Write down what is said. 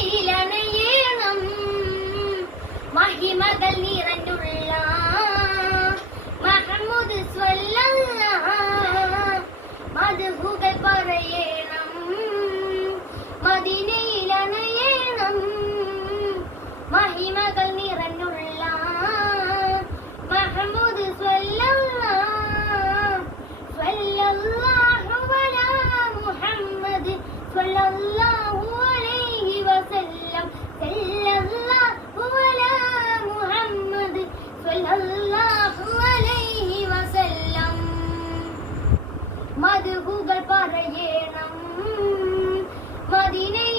മദീനയിലണയേണം മഹിമകൾ നിറഞ്ഞുള്ള മുഹമ്മദ് സ്വല്ലല്ലാഹ് മദ്ഹുകൾ പറയണം മദീനയിലണയേണം മഹിമകൾ നിറഞ്ഞുള്ള മുഹമ്മദ് സ്വല്ലല്ലാഹ് സ്വല്ലല്ലാഹു അലാ മുഹമ്മദ് സ്വല്ലല്ലാഹു അലൈഹി വസല്ലം സല്ലല്ലാഹു അലാ മുഹമ്മദ് സ്വല്ലല്ലാഹു അലൈഹി വസല്ലം മദ്ഹുകൾ പറയണം മദീനയിൽ